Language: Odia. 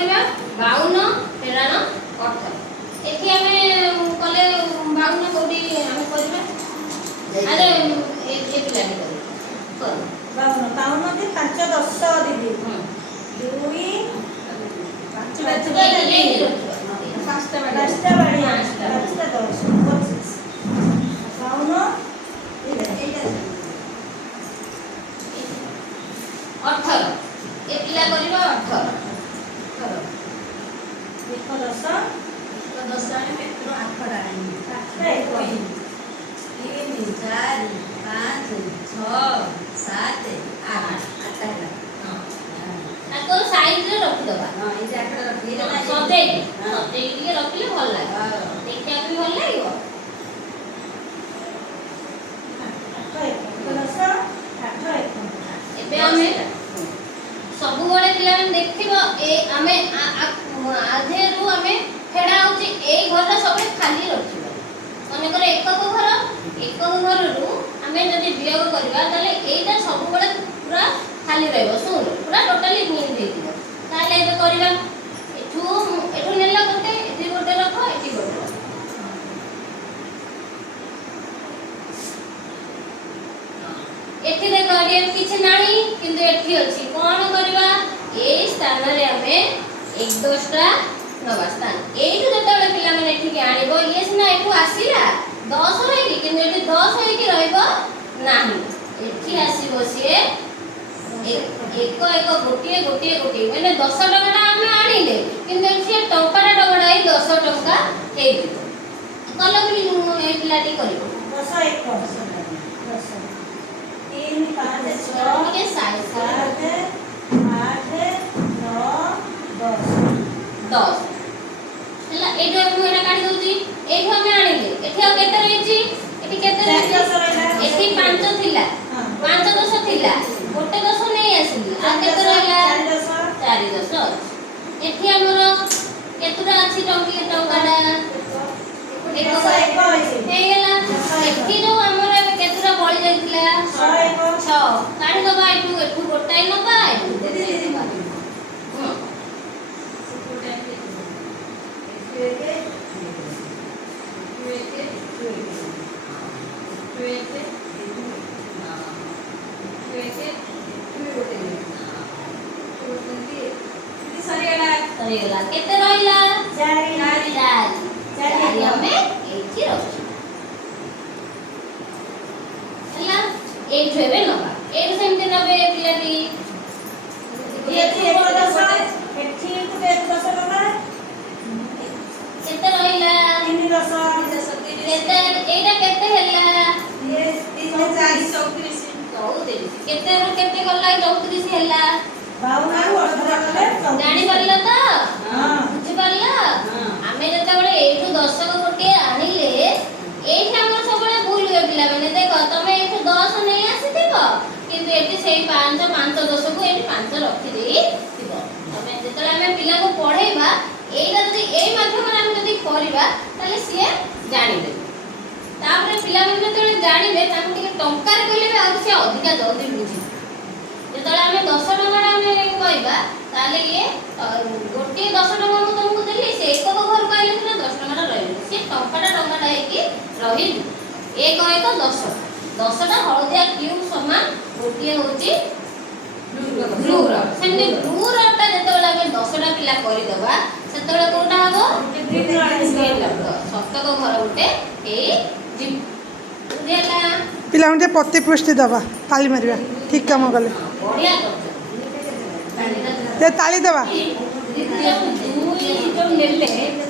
କରିବା 52 ଫେରାଣ 18 ଏଠି ଆମେ କଲେ 52 କୋଉଠି ଆମେ କରିବା ଆରେ ଏ ପିଲାଟି କର 52 दी 5 10 दीदी 2 5 5 5 बाड़ी 5 10 25 52 18 ए पिला करिबा 18 करो देखो 10 आने पेट्रो आखड़ा आनी 8 3 4 5 6 7 8 8 ताको साइड रे रखि दबा हां ई आखड़ा रखी देना सते टिके रखिले भल लागे देखिया भी भल लागिवो 8 एबे हमें सब बड़े पिला देखिबो ए हमें आधे रु हमें फेडा होची ए घर सब खाली रखिबो माने करे एकक घर रु हमें जदी वियोग करबा ताले एटा सब बड़े पूरा खाली रहबो सुन पूरा टोटली नील देइदिबो ताले एबे करबा एठू नेला गोटे एठी गोटे रखो एठी गोटे रखो एठी देखो एठी किछ नाही किंतु एठी अछि कोन करबा ए स्थान रे हमें 1 10 टा नवा स्थान एठू जतबे पिला माने एठी के आनिबो ये सिना एठू आसीला 10 रे कि किंतु एठी 10 हे कि रहइबो नाही एठी आसीबो सिए एक गोटिए माने 10 टका हम आनिले किंतु एठी टंका ही 10 टका हे कल भी ए पिलाटी करिवो 10 1 10 3 5 6 के साइज 7 8 9 10 ହେଲା ଏଇଟା ମୁଁ ଏଟା କାଢି ଦଉଚି ଏଇଠୁ ଆମେ ଆଣିଲେ ଏଠି ଆଉ କେତେ ରହିଛି ଏଠି କେତେ ରହିଛି ଏଠି 5 ଥିଲା 5 10 ଥିଲା ଗୋଟେ 10 ନେଇ ଆସିଲି ଆଉ କେତେ ରହିଲା 4 10 ଅଛି ଏଠି ଆମର କେତେଟା ଅଛି ଟଙ୍କାଟା ହେଇଗଲା ଏଠି ଯୋଉ ଆମର ଏବେ କେତେଟା ବଳି ଯାଇଥିଲା 6 କାଢି ଦବା ଏଠୁ ଗୋଟାଏ ନବା ଏଠୁ ଗୋଟାଏ ନବା सरीगला केते रहिला 4 हमें एठी रखी हला एठु हेबे नबा एठु सेमते नबे पिलाटी एठी 1 10 एठी 1 10 टका केते रहिला 3 10 केते एटा केते हेला ये 3 4 34 केते रो केते गला 34 हेला 52 ରୁ 18 କଲେ ଜାଣିପାରିଲ ତ हां ବୁଝି ପାରିଲ ଆମେ ଯେତେବେଳେ ଏଇଠୁ 10 ଗୋଟିଏ ଆଣିଲେ ଏଇଠି ଆମର ସବୁବେଳେ ଭୁଲ ହୁଏ ପିଲା ମାନେ ଦେଖ ତମେ ଏଇଠୁ 10 ନେଇ ଆସିଥିବ କିନ୍ତୁ ଏଠି ସେଇ 5 5 10 କୁ ଏଠି 5 ରଖି ଦେଇଥିବ ତମେ ଯେତେବେଳେ ଆମେ ପିଲାକୁ ପଢେଇବା ଏଇଟା ଯଦି ଏଇ ମାଧ୍ୟମରେ ଆମେ ଯଦି କରିବା ତାହେଲେ ସିଏ ଜାଣିବେ ତାପରେ ପିଲାମାନେ ଯେତେବେଳେ ଜାଣିବେ ତାଙ୍କୁ ଟିକେ ଟଙ୍କାରେ କହିଲେ ବି ଆଉ ସିଏ ଅଧିକା ଜଲ୍ଦି ବୁଝିବେ ଯେତେବେଳେ ଆମେ 10 ଟଙ୍କା ଆମେ କହିବା ତାହେଲେ ଇଏ ଗୋଟିଏ 10 ଟଙ୍କା ମୁଁ ତମକୁ ଦେଲି ସେ ଏକକ ଘରକୁ ଆଇଲେ ସିନା 10 ଟଙ୍କାଟା ରହିବ ସେ ଟଙ୍କାଟା ହେଇକି ରହିଯିବ 1 1 10 10ଟା ହଳଦିଆ କ୍ୟୁବ ସମାନ ଗୋଟିଏ ହଉଛି ବ୍ଲୁ ର ସେମିତି ବ୍ଲୁ ରଟା ଯେତେବେଳେ ଆମେ 10ଟା ପିଲା କରିଦବା ସେତେବେଳେ କୋଉଟା ହବ ସପ୍ତକ ଘର ଗୋଟେ ଏଇ ବୁଝିଲା पिला पति पुष्टि दबा ताली मारिबा ठीक काम गले बढ़िया ताली दबा करते